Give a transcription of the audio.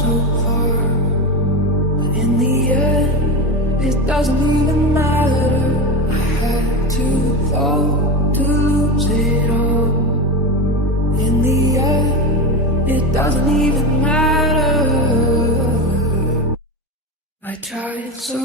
so far, but in the end, it doesn't even matter. I had to fall to lose it all. In the end, it doesn't even matter. I tried so